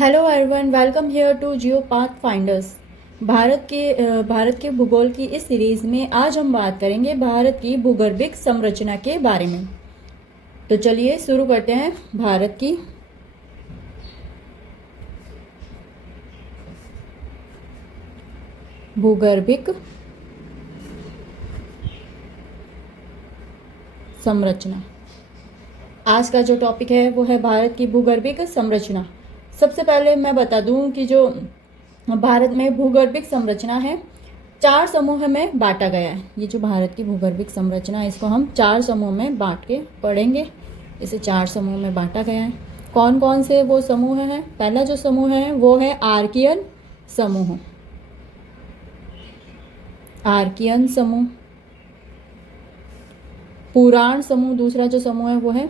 Hello everyone, welcome here to Geo Path Finders. Bharat के भूगोल की इस सीरीज में आज हम बात करेंगे भारत की भूगर्भिक संरचना के बारे में। तो चलिए शुरू करते हैं। भारत की भूगर्भिक संरचना। आज का जो टॉपिक है वो है भारत की भूगर्भिक संरचना। सबसे पहले मैं बता दूं कि जो भारत में भूगर्भिक संरचना है 4 समूह में बांटा गया है। ये जो भारत की भूगर्भिक संरचना है इसको हम 4 समूह में बांट के पढ़ेंगे। इसे 4 समूह में बांटा गया है। कौन कौन से वो समूह हैं? पहला जो समूह है वो है आर्कियन समूह। आर्कियन समूह। पुराण समूह दूसरा जो समूह है वो है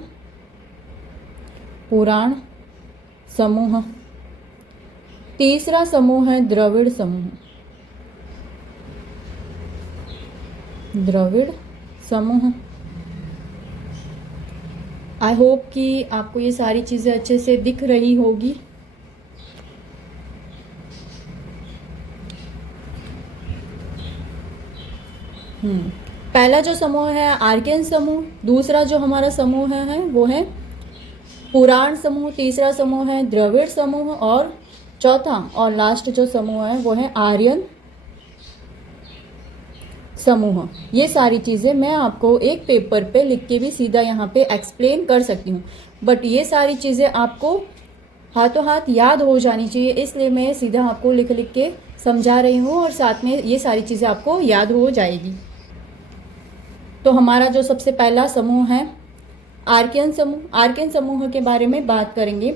पुराण समूह। तीसरा समूह है द्रविड़ समूह। द्रविड़ समूह। आई होप कि आपको ये सारी चीज़ें अच्छे से दिख रही होगी। पहला जो समूह है आर्कियन समूह। दूसरा जो हमारा समूह है वो है पुराण समूह। तीसरा समूह है द्रविड़ समूह और चौथा और लास्ट जो समूह है वो है आर्यन समूह। ये सारी चीज़ें मैं आपको एक पेपर पे लिख के भी सीधा यहाँ पे एक्सप्लेन कर सकती हूँ, बट ये सारी चीज़ें आपको हाथों हाथ याद हो जानी चाहिए, इसलिए मैं सीधा आपको लिख लिख के समझा रही हूँ और साथ में ये सारी चीज़ें आपको याद हो जाएगी। तो हमारा जो सबसे पहला समूह है आर्कियन समूह। आर्कियन समूह के बारे में बात करेंगे।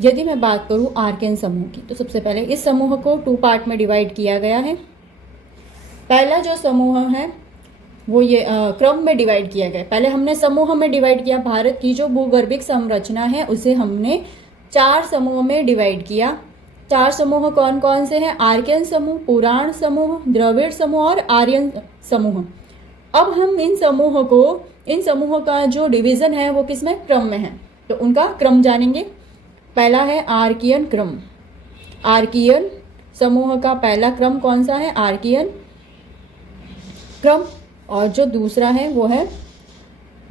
यदि मैं बात करूं आर्कियन समूह की तो सबसे पहले इस समूह को 2 पार्ट में डिवाइड किया गया है। पहला जो समूह है वो ये क्रम में डिवाइड किया गया। पहले हमने समूह में डिवाइड किया। भारत की जो भूगर्भिक संरचना है उसे हमने 4 समूह में डिवाइड किया। 4 समूह कौन कौन से हैं? आर्कियन समूह, पुराण समूह, द्रविड़ समूह और आर्यन समूह। अब हम इन समूहों का जो डिवीजन है वो किस में? क्रम में है। तो उनका क्रम जानेंगे। पहला है आर्कियन क्रम। आर्कियन समूह का पहला क्रम कौन सा है? आर्कियन क्रम। और जो दूसरा है वो है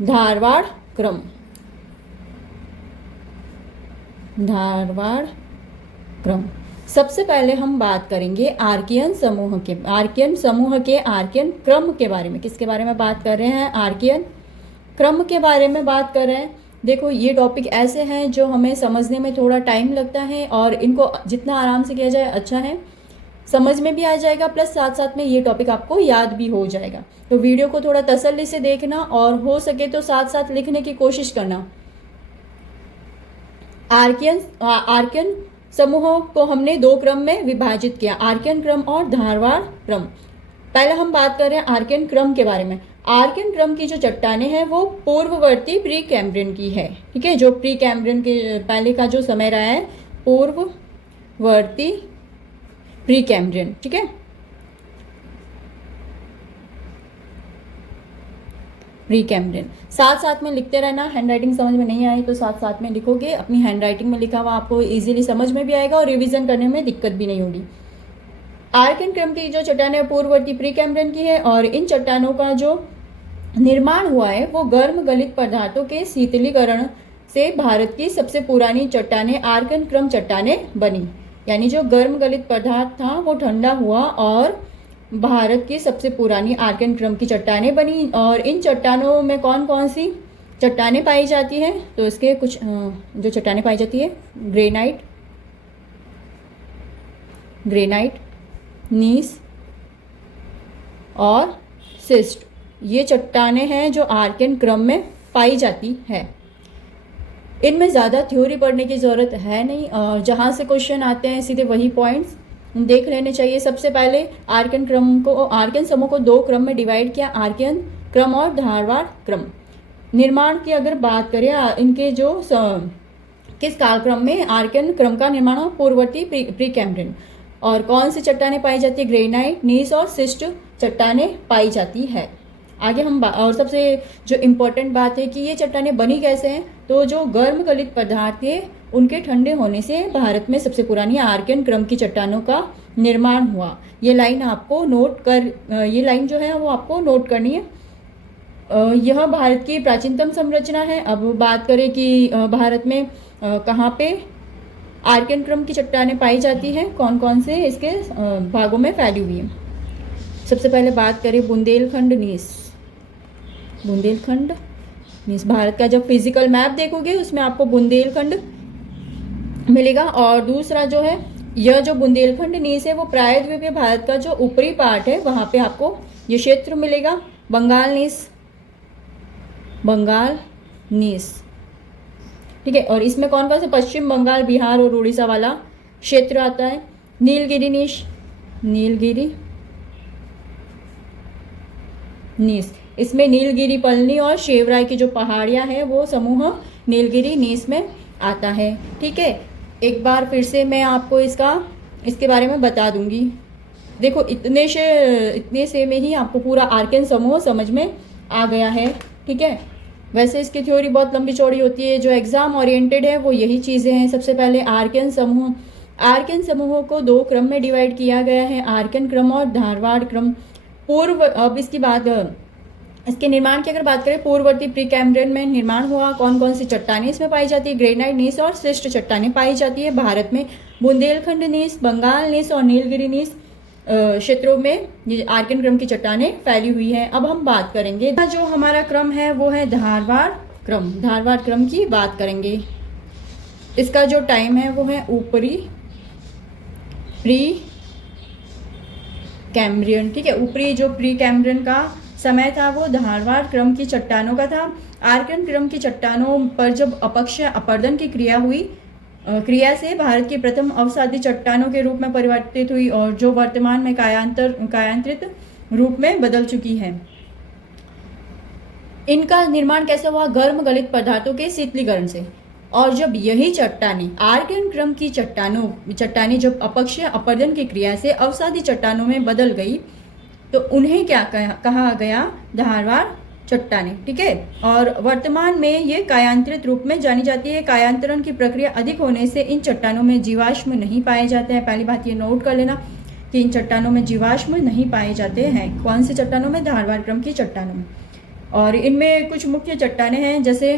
धारवाड़ क्रम। धारवाड़ क्रम। सबसे पहले हम बात करेंगे आर्कियन समूह के आर्कियन क्रम के बारे में। किसके बारे में बात कर रहे हैं? आर्कियन क्रम के बारे में बात कर रहे हैं। देखो ये टॉपिक ऐसे हैं जो हमें समझने में थोड़ा टाइम लगता है और इनको जितना आराम से किया जाए अच्छा है, समझ में भी आ जाएगा, प्लस साथ साथ में ये टॉपिक आपको याद भी हो जाएगा। तो वीडियो को थोड़ा तसल्ली से देखना और हो सके तो साथ साथ लिखने की कोशिश करना। आर्कियन समूहों को हमने 2 क्रम में विभाजित किया, आर्कियन क्रम और धारवाड़ क्रम। पहले हम बात कर रहे हैं आर्कियन क्रम के बारे में। आर्कियन क्रम की जो चट्टानें हैं वो पूर्ववर्ती प्री कैम्ब्रियन की है। ठीक है, जो प्री कैम्ब्रियन के पहले का जो समय रहा है पूर्ववर्ती प्री कैम्ब्रियन। ठीक है, प्री कैम्ब्रियन। साथ साथ में लिखते रहना। हैंडराइटिंग समझ में नहीं आई तो साथ साथ में लिखोगे। अपनी हैंडराइटिंग में लिखा हुआ आपको इजीली समझ में भी आएगा और रिवीजन करने में दिक्कत भी नहीं होगी। आर्कियन क्रम की जो चट्टानें पूर्ववर्ती प्री कैम्ब्रियन की है और इन चट्टानों का जो निर्माण हुआ है वो गर्म गलित पदार्थों के शीतलीकरण से भारत की सबसे पुरानी चट्टानें आर्कियन क्रम चट्टानें बनी। यानी जो गर्म गलित पदार्थ था वो ठंडा हुआ और भारत की सबसे पुरानी आर्कियन क्रम की चट्टानें बनी। और इन चट्टानों में कौन कौन सी चट्टानें पाई जाती हैं? तो इसके कुछ जो चट्टानें पाई जाती है ग्रेनाइट, नीस और सिस्ट। ये चट्टानें हैं जो आर्कियन क्रम में पाई जाती है। इनमें ज़्यादा थ्योरी पढ़ने की ज़रूरत है नहीं और जहाँ से क्वेश्चन आते हैं सीधे वही पॉइंट्स देख लेने चाहिए। सबसे पहले आर्कियन समूह को 2 क्रम में डिवाइड किया, आर्कियन क्रम और धारवाड़ क्रम। निर्माण की अगर बात करें इनके जो किस कालक्रम में आर्कियन क्रम का निर्माण हो? पूर्ववर्ती प्री कैम्ब्रियन। और कौन सी चट्टानें पाई जाती है? ग्रेनाइट, नीस और सिस्ट चट्टानें पाई जाती है। आगे हम और सबसे जो इम्पोर्टेंट बात है कि ये चट्टानें बनी कैसे हैं, तो जो गर्म गलित पदार्थ थे उनके ठंडे होने से भारत में सबसे पुरानी आर्कियन क्रम की चट्टानों का निर्माण हुआ। ये लाइन आपको ये लाइन जो है वो आपको नोट करनी है। यह भारत की प्राचीनतम संरचना है। अब बात करें कि भारत में कहाँ पे आर्कियन क्रम की चट्टानें पाई जाती हैं, कौन कौन से इसके भागों में फैली हुई है। सबसे पहले बात करें बुंदेलखंड नीस। बुंदेलखंड नीस भारत का जब फिजिकल मैप देखोगे उसमें आपको बुंदेलखंड मिलेगा। और दूसरा जो है, यह जो बुंदेलखंड नीस है वो प्रायद्वीपीय भारत का जो ऊपरी पार्ट है वहाँ पे आपको ये क्षेत्र मिलेगा। बंगाल नीस, बंगाल नीस, ठीक है। और इसमें कौन कौन से, पश्चिम बंगाल, बिहार और उड़ीसा वाला क्षेत्र आता है। नीलगिरी नीस, नीलगिरी नीस, इसमें नीलगिरी पलनी और शेवराय की जो पहाड़ियाँ हैं वो समूह नीलगिरी नीस में आता है, ठीक है। एक बार फिर से मैं आपको इसके बारे में बता दूंगी। देखो इतने से में ही आपको पूरा आर्कियन समूह समझ में आ गया है, ठीक है। वैसे इसकी थ्योरी बहुत लंबी चौड़ी होती है, जो एग्जाम ओरिएंटेड है वो यही चीज़ें हैं। सबसे पहले आर्कियन समूहों को 2 क्रम में डिवाइड किया गया है, आर्कियन क्रम और धारवाड़ क्रम। अब इसके निर्माण की अगर बात करें, पूर्ववर्ती प्री कैम्ब्रियन में निर्माण हुआ। कौन कौन सी चट्टानें इसमें पाई जाती है, ग्रेनाइट नीस और शिष्ट चट्टानें पाई जाती है। भारत में बुंदेलखंड नीस, बंगाल नीस और नीलगिरी नीस क्षेत्रों में ये आर्कियन क्रम की चट्टानें फैली हुई हैं। अब हम बात करेंगे, जो हमारा क्रम है वो है धारवाड़ क्रम। धारवाड़ क्रम की बात करेंगे। इसका जो टाइम है वो है ऊपरी प्री कैम्ब्रियन, ठीक है। ऊपरी जो प्री कैम्ब्रियन का समय था वो धारवाड़ क्रम की चट्टानों का था। आर्कियन क्रम की चट्टानों पर जब अपक्षय अपरदन की क्रिया से भारत की प्रथम अवसादी चट्टानों के रूप में परिवर्तित हुई और जो वर्तमान में कायांतरित रूप में बदल चुकी है। इनका निर्माण कैसे हुआ, गर्म गलित पदार्थों के शीतलीकरण से। और जब यही चट्टानें आर्कियन क्रम की चट्टानें जब अपक्षय अपरदन की क्रिया से अवसादी चट्टानों में बदल गई तो उन्हें क्या कहा गया, धारवाड़ चट्टानें, ठीक है। और वर्तमान में ये कायांतरित रूप में जानी जाती है। कायांतरण की प्रक्रिया अधिक होने से इन चट्टानों में जीवाश्म नहीं पाए जाते हैं। पहली बात ये नोट कर लेना कि इन चट्टानों में जीवाश्म नहीं पाए जाते हैं। कौन सी चट्टानों में, धारवाड़ क्रम की चट्टानों में। और इनमें कुछ मुख्य चट्टानें हैं, जैसे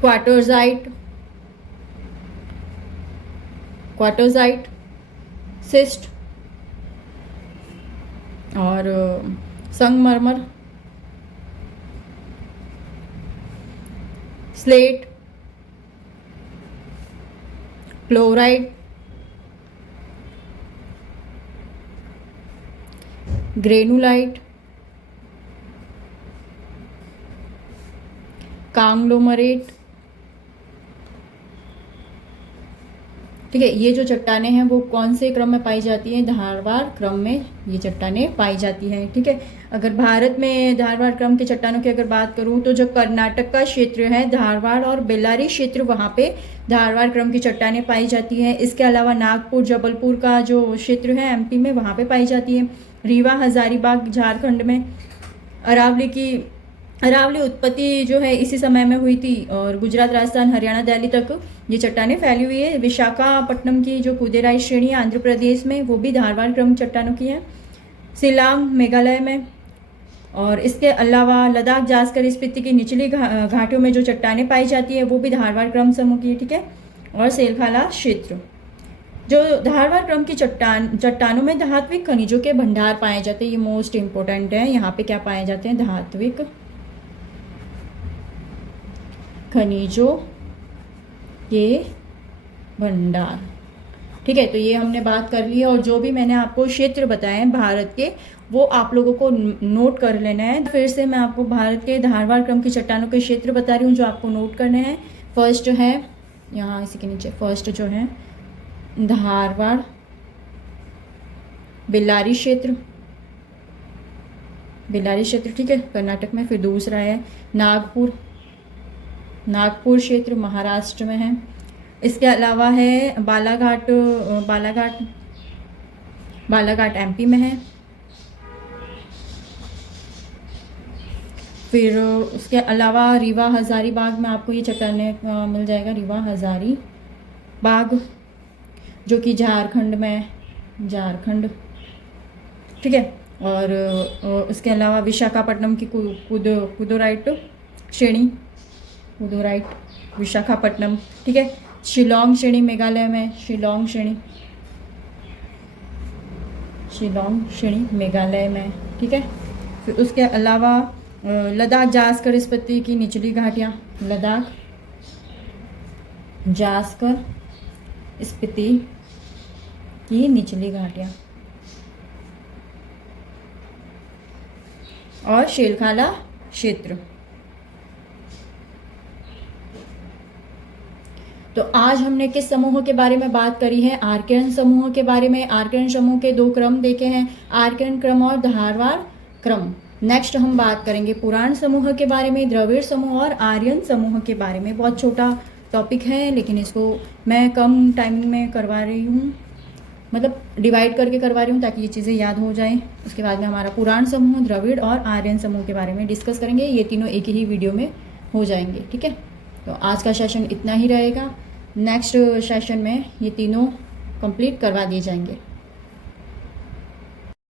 क्वार्टरजाइट, सिस्ट और संगमरमर, स्लेट, क्लोराइड, ग्रेनुलाइट, कांग्लोमरेट, ठीक है। ये जो चट्टानें हैं वो कौन से क्रम में पाई जाती हैं, धारवाड़ क्रम में ये चट्टानें पाई जाती हैं, ठीक है। अगर भारत में धारवाड़ क्रम की चट्टानों की अगर बात करूं तो जो कर्नाटक का क्षेत्र है, धारवाड़ और बेल्लारी क्षेत्र, वहाँ पे धारवाड़ क्रम की चट्टानें पाई जाती हैं। इसके अलावा नागपुर, जबलपुर का जो क्षेत्र है एमपी में, वहाँ पे पाई जाती है। रीवा, हजारीबाग झारखंड में। अरावली उत्पत्ति जो है इसी समय में हुई थी और गुजरात, राजस्थान, हरियाणा, दिल्ली तक ये चट्टानें फैली हुई है। विशाखापट्टनम की जो कुदेराई श्रेणी आंध्र प्रदेश में, वो भी धारवाड़ क्रम चट्टानों की है। शिलांग मेघालय में। और इसके अलावा लद्दाख, जास्कर, स्पीति की निचली घाटियों में जो चट्टानें पाई जाती है वो भी धारवाड़ क्रम समूह की है, ठीक है। और सेलखाला क्षेत्र, जो धारवाड़ क्रम की चट्टानों में धात्विक खनिजों के भंडार पाए जाते हैं। ये मोस्ट इंपॉर्टेंट है। यहाँ पे क्या पाए जाते हैं, धात्विक खनिजों के भंडार, ठीक है। तो ये हमने बात कर ली है और जो भी मैंने आपको क्षेत्र बताए हैं भारत के, वो आप लोगों को नोट कर लेना है। फिर से मैं आपको भारत के धारवाड़ क्रम की चट्टानों के क्षेत्र बता रही हूँ जो आपको नोट करने हैं। फर्स्ट है यहाँ इसी के नीचे, फर्स्ट जो है धारवाड़ बेल्लारी क्षेत्र, ठीक है, कर्नाटक में। फिर दूसरा है नागपुर क्षेत्र, महाराष्ट्र में है। इसके अलावा है बालाघाट एमपी में है। फिर उसके अलावा रीवा हज़ारीबाग में आपको ये चट्टानें मिल जाएगा, रीवा हज़ारीबाग जो कि झारखंड में, झारखंड, ठीक है। और उसके अलावा विशाखापट्टनम की कुदोराइट श्रेणी, कुदोराइट विशाखापट्टनम, ठीक है। शिलोंग श्रेणी मेघालय में, शिलोंग श्रेणी, शिलोंग श्रेणी मेघालय में, ठीक है। फिर उसके अलावा लद्दाख जास्कर स्पीति की निचली घाटियाँ, लद्दाख जास्कर स्पीति की निचली घाटियाँ, और शेलखाला क्षेत्र। तो आज हमने किस समूह के बारे में बात करी है? आर्कियन समूह के बारे में। आर्कियन समूह के 2 क्रम देखे हैं, आर्कियन क्रम और धारवाड़ क्रम। नेक्स्ट हम बात करेंगे पुराण समूह के बारे में, द्रविड़ समूह और आर्यन समूह के बारे में। बहुत छोटा टॉपिक है लेकिन इसको मैं कम टाइमिंग में करवा रही हूँ, मतलब डिवाइड करके करवा रही हूँ ताकि ये चीज़ें याद हो जाएं। उसके बाद में हमारा पुराण समूह, द्रविड़ और आर्यन समूह के बारे में डिस्कस करेंगे। ये तीनों एक ही वीडियो में हो जाएंगे, ठीक है। तो आज का सेशन इतना ही रहेगा। नेक्स्ट सेशन में ये तीनों कंप्लीट करवा दिए जाएंगे।